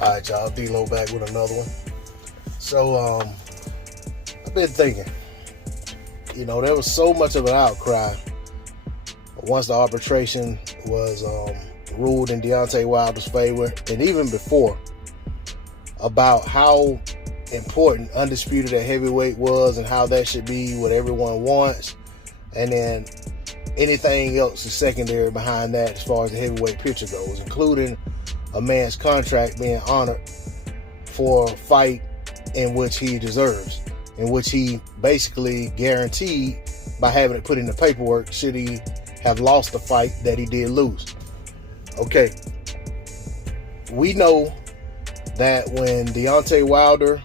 Alright, y'all, D-Lo back with another one. So, I've been thinking, there was so much of an outcry once the arbitration was ruled in Deontay Wilder's favor, and even before, about how important Undisputed at heavyweight was and how that should be what everyone wants, and then anything else is secondary behind that as far as the heavyweight picture goes, including a man's contract being honored for a fight in which he deserves, in which he basically guaranteed by having it put in the paperwork should he have lost the fight that he did lose. Okay, we know that when Deontay Wilder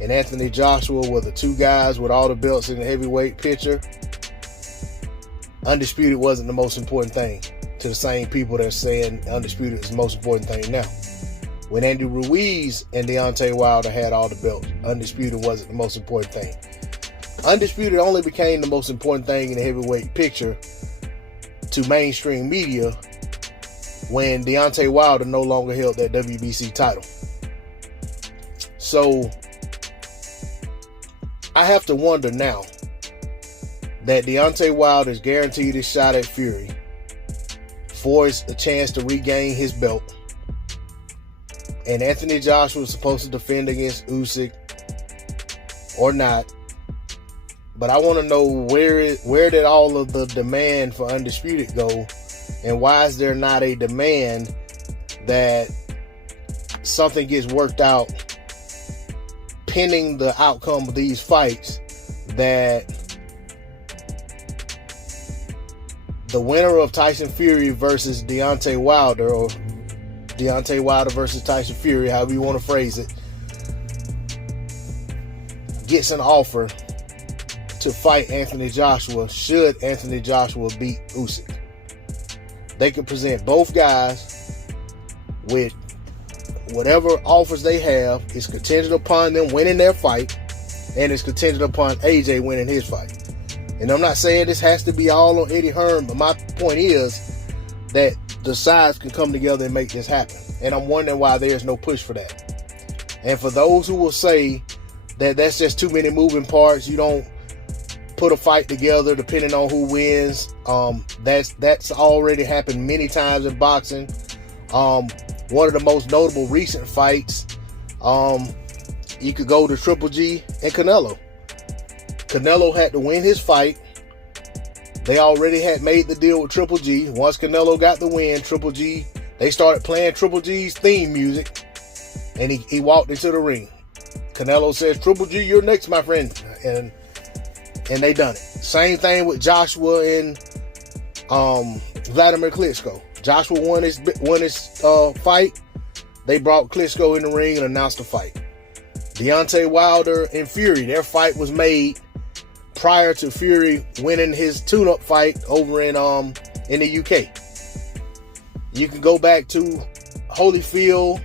and Anthony Joshua were the two guys with all the belts in the heavyweight picture, Undisputed wasn't the most important thing to the same people that are saying Undisputed is the most important thing now. When Andy Ruiz and Deontay Wilder had all the belts, Undisputed wasn't the most important thing. Undisputed only became the most important thing in the heavyweight picture to mainstream media when Deontay Wilder no longer held that WBC title. So I have to wonder now that Deontay Wilder is guaranteed his shot at Fury for a chance to regain his belt, and Anthony Joshua is supposed to defend against Usyk or not. But I want to know where did all of the demand for Undisputed go, and why is there not a demand that something gets worked out pending the outcome of these fights, that the winner of Tyson Fury versus Deontay Wilder, or Deontay Wilder versus Tyson Fury, however you want to phrase it, gets an offer to fight Anthony Joshua should Anthony Joshua beat Usyk. They could present both guys with whatever offers they have. It's contingent upon them winning their fight, and it's contingent upon AJ winning his fight. And I'm not saying this has to be all on Eddie Hearn, but my point is that the sides can come together and make this happen. And I'm wondering why there's no push for that. And for those who will say that that's just too many moving parts, you don't put a fight together depending on who wins, that's already happened many times in boxing. One of the most notable recent fights, you could go to Triple G and Canelo. Canelo had to win his fight. They already had made the deal with Triple G. Once Canelo got the win, Triple G, they started playing Triple G's theme music, and he walked into the ring. Canelo says, "Triple G, you're next, my friend," and they done it. Same thing with Joshua and Vladimir Klitschko. Joshua won his fight. They brought Klitschko in the ring and announced the fight. Deontay Wilder and Fury, their fight was made prior to Fury winning his tune-up fight over in the UK. You can go back to Holyfield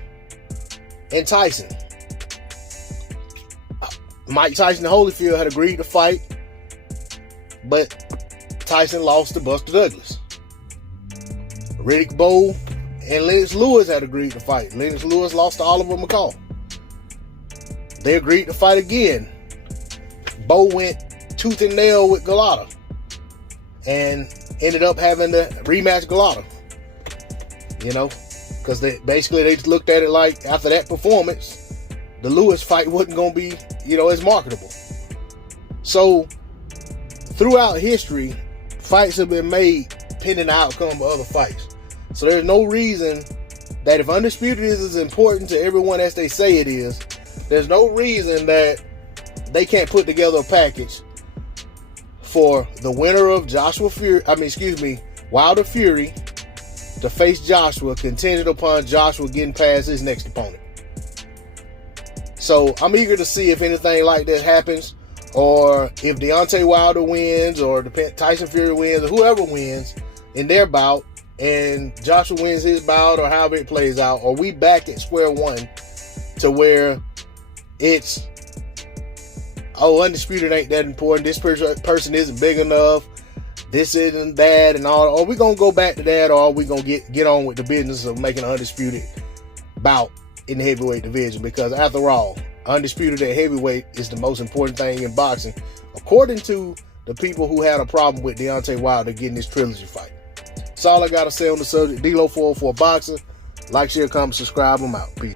and Tyson. Mike Tyson and Holyfield had agreed to fight, but Tyson lost to Buster Douglas. Riddick Bowe and Lennox Lewis had agreed to fight. Lennox Lewis lost to Oliver McCall. They agreed to fight again. Bowe went tooth and nail with Galata and ended up having to rematch Galata. Because they just looked at it like after that performance, the Lewis fight wasn't going to be, as marketable. So throughout history, fights have been made pending the outcome of other fights. So there's no reason that if Undisputed is as important to everyone as they say it is, there's no reason that they can't put together a package for the winner of Wilder Fury to face Joshua, contingent upon Joshua getting past his next opponent. So I'm eager to see if anything like that happens, or if Deontay Wilder wins, or Tyson Fury wins, or whoever wins in their bout, and Joshua wins his bout, or however it plays out, or we back at square one to where it's, Undisputed ain't that important, this person isn't big enough, this isn't that, and all. Are we gonna go back to that, or are we gonna get on with the business of making an Undisputed bout in the heavyweight division, because after all, undisputed at heavyweight is the most important thing in boxing, according to the people who had a problem with Deontay Wilder getting this trilogy fight. That's all I got to say on the subject. D-Lo 404 Boxer. Like, share, comment, subscribe. I'm out. Peace.